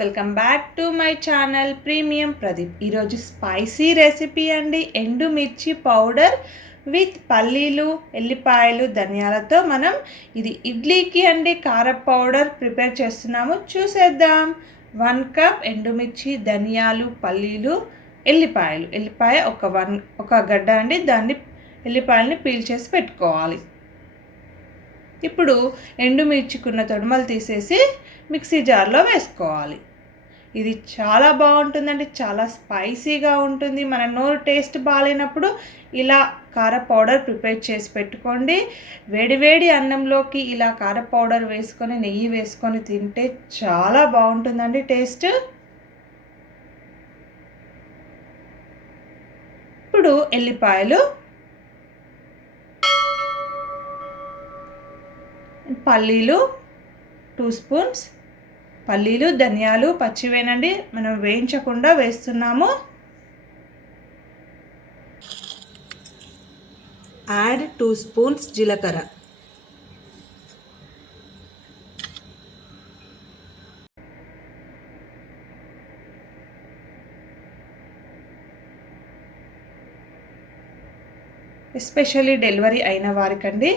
Welcome back to my channel premium Pradeep. ఈరోజు spicy recipe అండి. ఎండుమిర్చి పౌడర్ విత్ పల్లీలు, ఎల్లిపాయలు, ధనియాలతో మనం ఇది ఇడ్లీకి అండి కారం పౌడర్ ప్రిపేర్ చేస్తున్నాము. చూసేద్దాం. 1 కప్ ఎండుమిర్చి, ధనియాలు, పల్లీలు, ఎల్లిపాయ ఒక గడ్డ అండి. దాన్ని ఎల్లిపాయలని పీల్ చేసి పెట్టుకోవాలి. ఇప్పుడు ఎండుమిర్చికున్న తొడుమలు తీసేసి మిక్సీ జార్లో వేసుకోవాలి. ఇది చాలా బాగుంటుందండి, చాలా స్పైసీగా ఉంటుంది. మన నోరు టేస్ట్ బాగాలేనప్పుడు ఇలా కార పౌడర్ ప్రిపేర్ చేసి పెట్టుకోండి. వేడివేడి అన్నంలోకి ఇలా కార పౌడర్ వేసుకొని నెయ్యి వేసుకొని తింటే చాలా బాగుంటుందండి టేస్ట్. ఇప్పుడు ఎల్లిపాయలు, పల్లీలు 2 స్పూన్స్, పల్లీలు, ధనియాలు పచ్చివేనండి, మనం వేయించకుండా వేస్తున్నాము. యాడ్ 2 స్పూన్స్ జీలకర్ర, ఎస్పెషల్లీ డెలివరీ అయిన వారికండి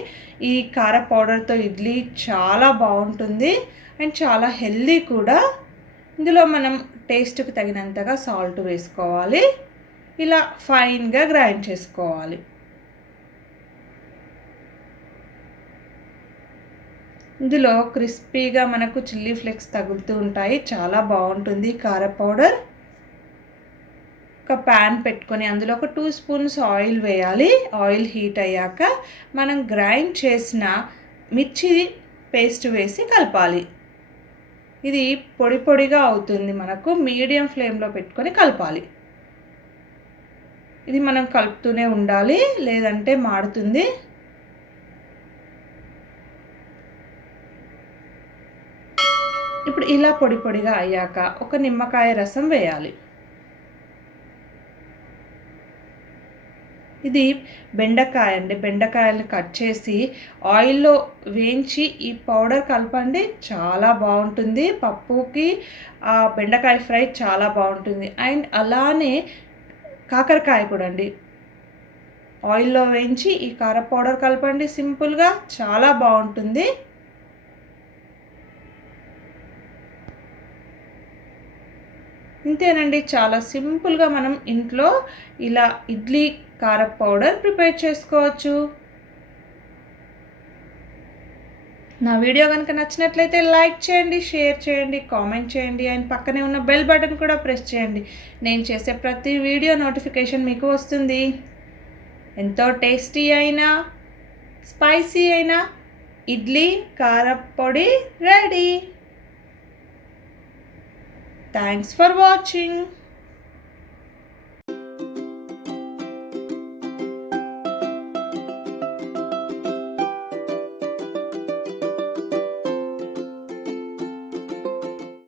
ఈ కార పౌడర్తో ఇడ్లీ చాలా బాగుంటుంది అండ్ చాలా హెల్దీ కూడా. ఇందులో మనం టేస్ట్కి తగినంతగా సాల్ట్ వేసుకోవాలి. ఇలా ఫైన్గా గ్రైండ్ చేసుకోవాలి. ఇందులో క్రిస్పీగా మనకు చిల్లీ ఫ్లేక్స్ తగులుతూ ఉంటాయి. చాలా బాగుంటుంది కార పౌడర్. ఒక ప్యాన్ పెట్టుకొని అందులో ఒక 2 స్పూన్స్ ఆయిల్ వేయాలి. ఆయిల్ హీట్ అయ్యాక మనం గ్రైండ్ చేసిన మిర్చి పేస్ట్ వేసి కలపాలి. ఇది పొడి పొడిగా అవుతుంది. మనకు మీడియం ఫ్లేమ్లో పెట్టుకొని కలపాలి. ఇది మనం కలుపుతూనే ఉండాలి, లేదంటే మాడుతుంది. ఇప్పుడు ఇలా పొడి పొడిగా అయ్యాక ఒక నిమ్మకాయ రసం వేయాలి. ఇది బెండకాయ అండి. బెండకాయలను కట్ చేసి ఆయిల్లో వేయించి ఈ పౌడర్ కలపండి, చాలా బాగుంటుంది. పప్పుకి ఆ బెండకాయ ఫ్రై చాలా బాగుంటుంది. అండ్ అలానే కాకరకాయ కూడా అండి, ఆయిల్లో వేయించి ఈ కార పౌడర్ కలపండి. సింపుల్గా చాలా బాగుంటుంది. ఇంతేనండి, చాలా సింపుల్గా మనం ఇంట్లో ఇలా ఇడ్లీ కార పౌడర్ ప్రిపేర్ చేసుకోవచ్చు. నా వీడియో కనుక నచ్చినట్లయితే లైక్ చేయండి, షేర్ చేయండి, కామెంట్ చేయండి అండ్ పక్కనే ఉన్న బెల్ బటన్ కూడా ప్రెస్ చేయండి. నేను చేసే ప్రతి వీడియో నోటిఫికేషన్ మీకు వస్తుంది. ఎంతో టేస్టీ అయినా స్పైసీ అయినా ఇడ్లీ కార పొడి రెడీ. Thanks for watching.